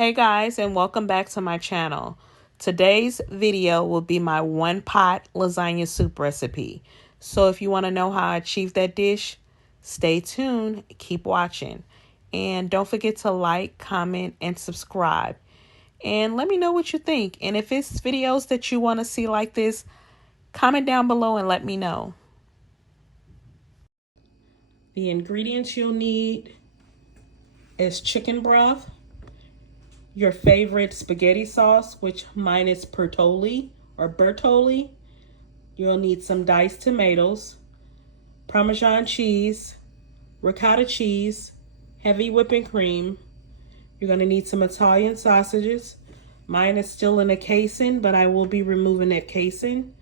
Hey guys, and welcome back to my channel. Today's video will be my one pot lasagna soup recipe. So if you want to know how I achieved that dish, stay tuned, keep watching. And don't forget to like, comment, and subscribe. And let me know what you think. And if it's videos that you want to see like this, comment down below and let me know. The ingredients you'll need is chicken broth, your favorite spaghetti sauce, which mine is Bertolli or Bertolli. You'll need some diced tomatoes, Parmesan cheese, ricotta cheese, heavy whipping cream. You're going to need some Italian sausages. Mine is still in a casing, but I will be removing that casing.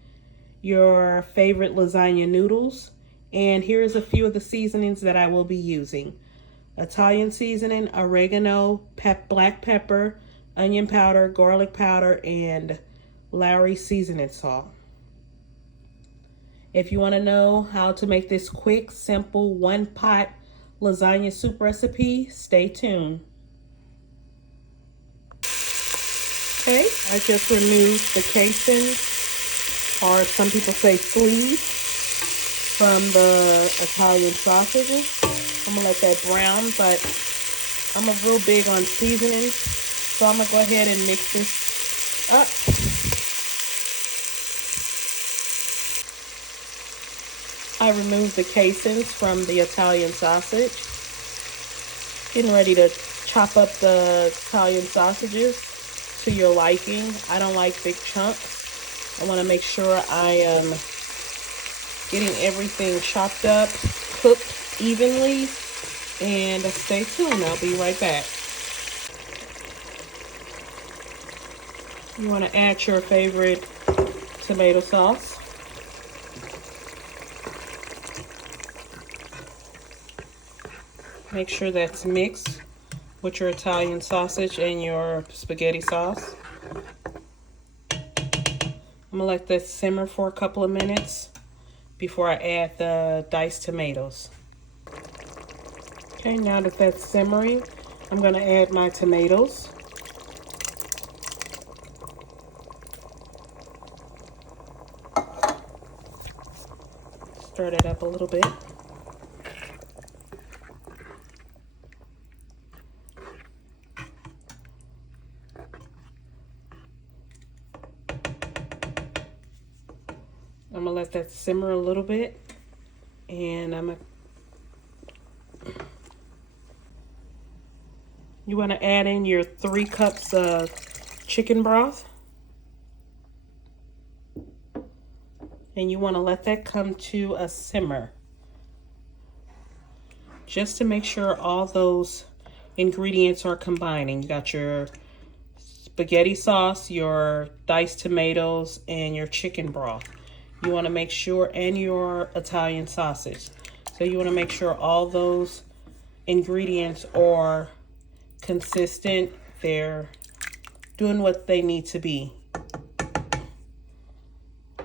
Your favorite lasagna noodles. And here's a few of the seasonings that I will be using. Italian seasoning, oregano, black pepper, onion powder, garlic powder, and Lowry seasoning salt. If you want to know how to make this quick, simple, one-pot lasagna soup recipe, stay tuned. Okay, I just removed the casing, or some people say sleeve, from the Italian sausages. I'm gonna let that brown, but I'm real big on seasonings, so I'm gonna go ahead and mix this up. I removed the casings from the Italian sausage. Getting ready to chop up the Italian sausages to your liking. I don't like big chunks. I want to make sure I am getting everything chopped up, cooked evenly, and stay tuned. I'll be right back. You want to add your favorite tomato sauce. Make sure that's mixed with your Italian sausage and your spaghetti sauce. I'm gonna let that simmer for a couple of minutes before I add the diced tomatoes. Okay, now that that's simmering, I'm gonna add my tomatoes. Stir that up a little bit. I'm gonna let that simmer a little bit, and you want to add in your 3 cups of chicken broth, and you want to let that come to a simmer, just to make sure all those ingredients are combining. You got your spaghetti sauce, your diced tomatoes, and your chicken broth. You want to make sure, and your Italian sausage. So you want to make sure all those ingredients are consistent. They're doing what they need to be.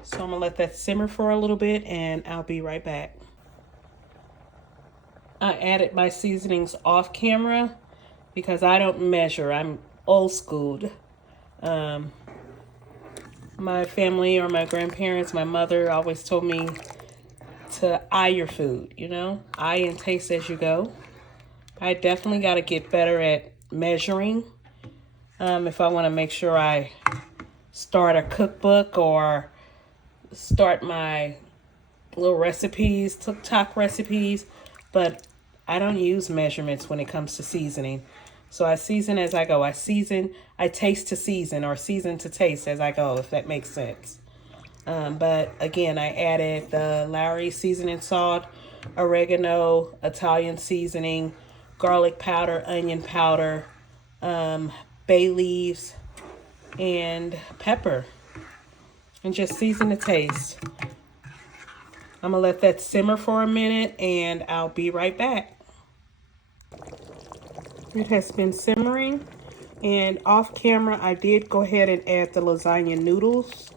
So I'm going to let that simmer for a little bit, and I'll be right back. I added my seasonings off camera because I don't measure. I'm old schooled. My family or my grandparents, my mother always told me to eye your food, you know, eye and taste as you go. I definitely got to get better at measuring if I want to make sure I start a cookbook or start my little recipes, TikTok recipes, but I don't use measurements when it comes to seasoning. So I season as I go. I taste to season, or season to taste as I go, if that makes sense. But again, I added the Lowry seasoning salt, oregano, Italian seasoning, garlic powder, onion powder, bay leaves, and pepper. And just season to taste. I'm going to let that simmer for a minute, and I'll be right back. It has been simmering, and off camera I did go ahead and add the lasagna noodles.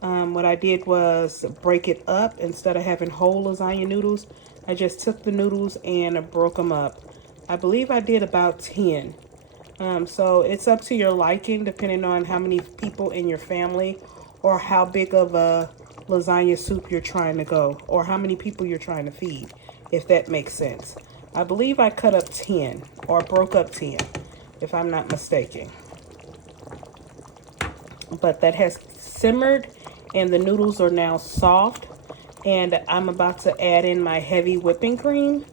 What I did was break it up. Instead of having whole lasagna noodles, I just took the noodles and broke them up. I believe I did about 10. So it's up to your liking, depending on how many people in your family or how big of a lasagna soup you're trying to go, or how many people you're trying to feed, if that makes sense. I believe I cut up 10 or broke up 10, if I'm not mistaken. But that has simmered and the noodles are now soft. And I'm about to add in my heavy whipping cream.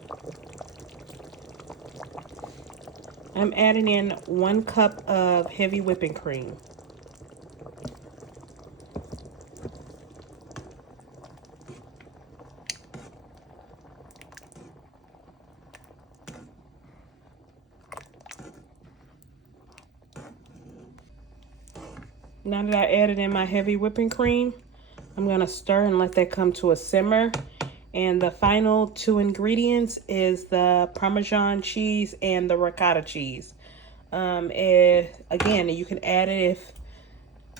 I'm adding in 1 cup of heavy whipping cream. Now that I added in my heavy whipping cream, I'm going to stir and let that come to a simmer. And the final 2 ingredients is the Parmesan cheese and the ricotta cheese. Again, you can add it if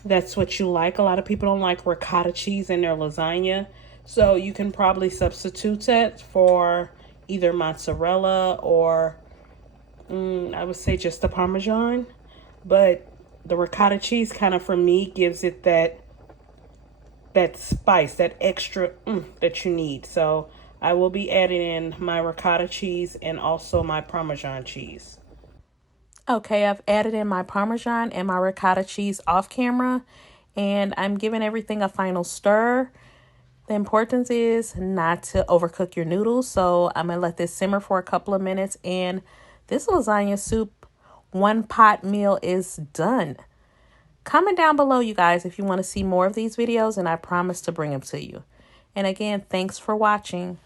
that's what you like. A lot of people don't like ricotta cheese in their lasagna. So you can probably substitute that for either mozzarella or I would say just the Parmesan. But the ricotta cheese kind of, for me, gives it that spice, that extra that you need. So I will be adding in my ricotta cheese and also my Parmesan cheese. Okay, I've added in my Parmesan and my ricotta cheese off camera, and I'm giving everything a final stir. The importance is not to overcook your noodles, so I'm going to let this simmer for a couple of minutes, and this lasagna soup 1-pot meal is done. Comment down below, you guys, if you want to see more of these videos, and I promise to bring them to you. And again, thanks for watching.